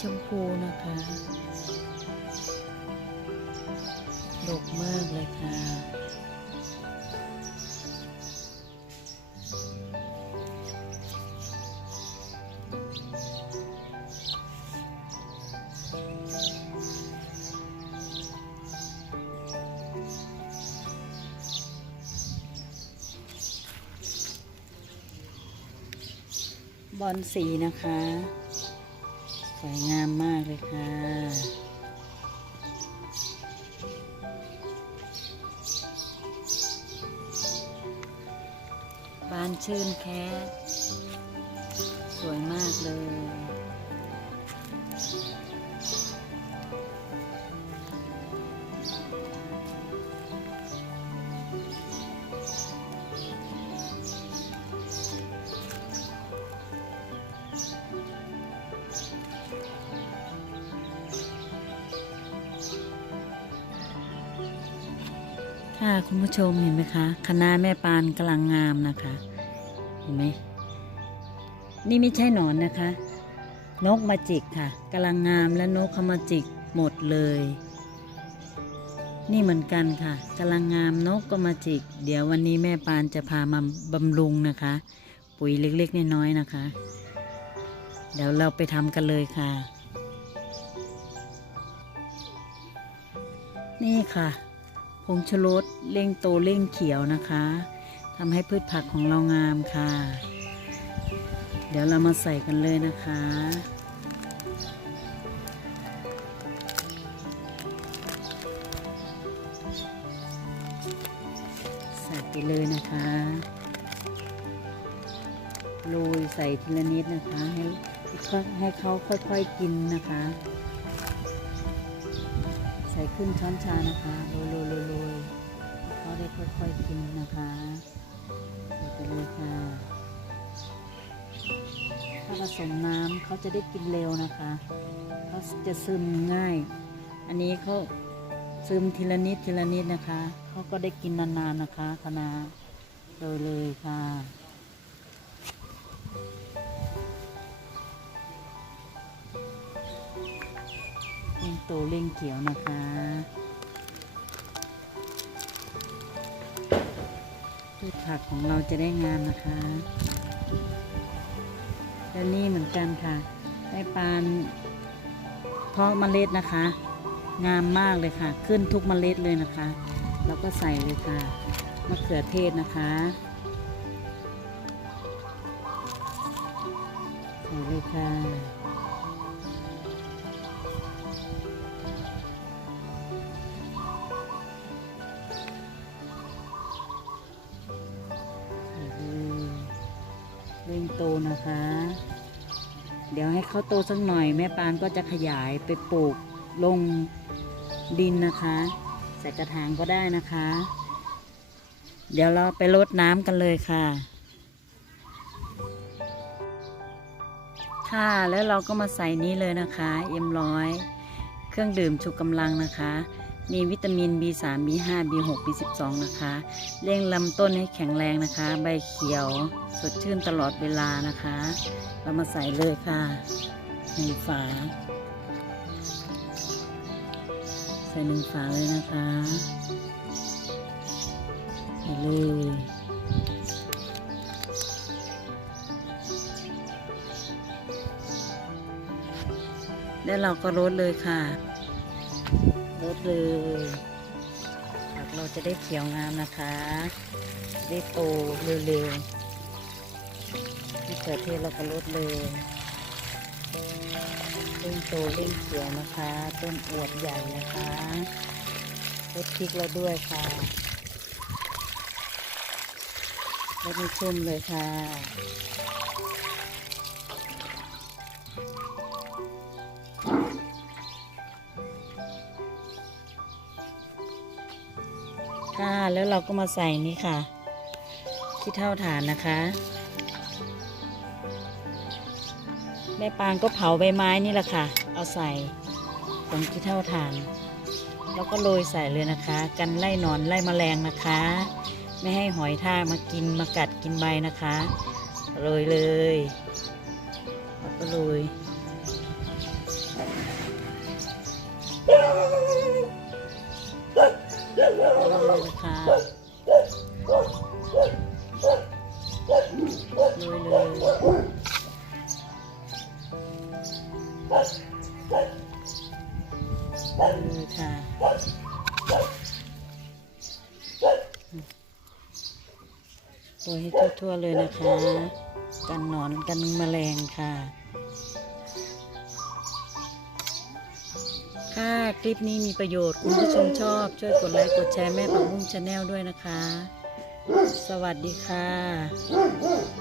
ชมพูนะคะ ดกมากเลยค่ะ บอลสีนะคะ สวยงามมากเลยค่ะ บานชื่นแค่สวยมากเลย ค่ะคุณผู้ชมเห็นไหมคะคณะแม่ปานกำลังงามนะคะ เห็นไหมนี่ไม่ใช่หนอนนะคะ นกมาจิกค่ะกำลังงามและนกเขามาจิกหมดเลย นี่เหมือนกันค่ะกำลังงามนกก็มาจิก เดี๋ยววันนี้แม่ปานจะพามาบำรุงนะคะ ปุ๋ยเล็กๆน้อยๆนะคะ เดี๋ยวเราไปทำกันเลยค่ะ นี่ค่ะ งชูรสเร่งโตเร่งเขียวนะคะทำให้พืชผักของเรางามค่ะ เดี๋ยวเรามาใส่กันเลยนะคะใส่ไปเลยนะคะโรยใส่ทีละนิดนะคะ ให้ให้เขาค่อยๆกินนะคะ ส่ครึ่งช้อนชานะคะโรยโรยโรยโรยให้เขาได้ค่อยๆกินนะคะใส่ไปเลยค่ะถ้าผสมน้ำเขาจะได้กินเร็วนะคะเขาจะซึมง่าย อันนี้เขาซึมทีละนิดทีละนิดนะคะเขาก็ได้กินนานๆนะคะคณะโรยเลยค่ะ เล่งโตเล่งเขียวนะคะพืชผักของเราจะได้งามนะคะและนี่เหมือนกันค่ะ ได้ปานเพาะเมล็ดนะคะ งามมากเลยค่ะ ขึ้นทุกเมล็ดเลยนะคะ เราก็ใส่เลยค่ะมะเขือเทศนะคะใส่เลยค่ะ เร่งโตนะคะ เดี๋ยวให้เขาโตสักหน่อย แม่ปานก็จะขยายไปปลูกลงดินนะคะ ใส่กระถางก็ได้นะคะ เดี๋ยวเราไปรดน้ำกันเลยค่ะ ค่ะแล้วเราก็มาใส่นี้เลยนะคะ เอ็มร้อย เครื่องดื่มชูกำลังนะคะ มีวิตามิน B3 B5 B6 B12 นะคะ เร่งลำต้นให้แข็งแรงนะคะ ใบเขียวสดชื่นตลอดเวลานะคะ เรามาใส่เลยค่ะหนึ่งฝา ใส่หนึ่งฝาเลยนะคะใส่เลยแล้วเราก็รดเลยค่ะ รดเลยผักเราจะได้เขียวงามนะคะ ได้โตเร็วๆมะเขือเทศเราก็ลดเลยเร่งโตเร่งเขียวนะคะ ต้นอวบใหญ่นะคะลดพริกเราด้วยค่ะลดให้ชุ่มเลยค่ะ ค่ะ แล้วเราก็มาใส่นี่ค่ะที่เท่าฐานนะคะ แม่ปางก็เผาใบไม้นี่แหละค่ะ เอาใส่ตรงที่เท่าฐาน แล้วก็โรยใส่เลยนะคะ กันไล่หนอนไล่แมลงนะคะ ไม่ให้หอยทากมากินมากัดกินใบนะคะโรยเลยแล้วก็โรย เลยค่ะลุยเลยเลยค่ะโรยให้ทั่วๆเลยนะคะ กันหนอนกันแมลงค่ะ ถ้าคลิปนี้มีประโยชน์คุณผู้ชมชอบ ช่วยกดไลค์กดแชร์แม่ปังบุ้งชาแนลด้วยนะคะ สวัสดีค่ะ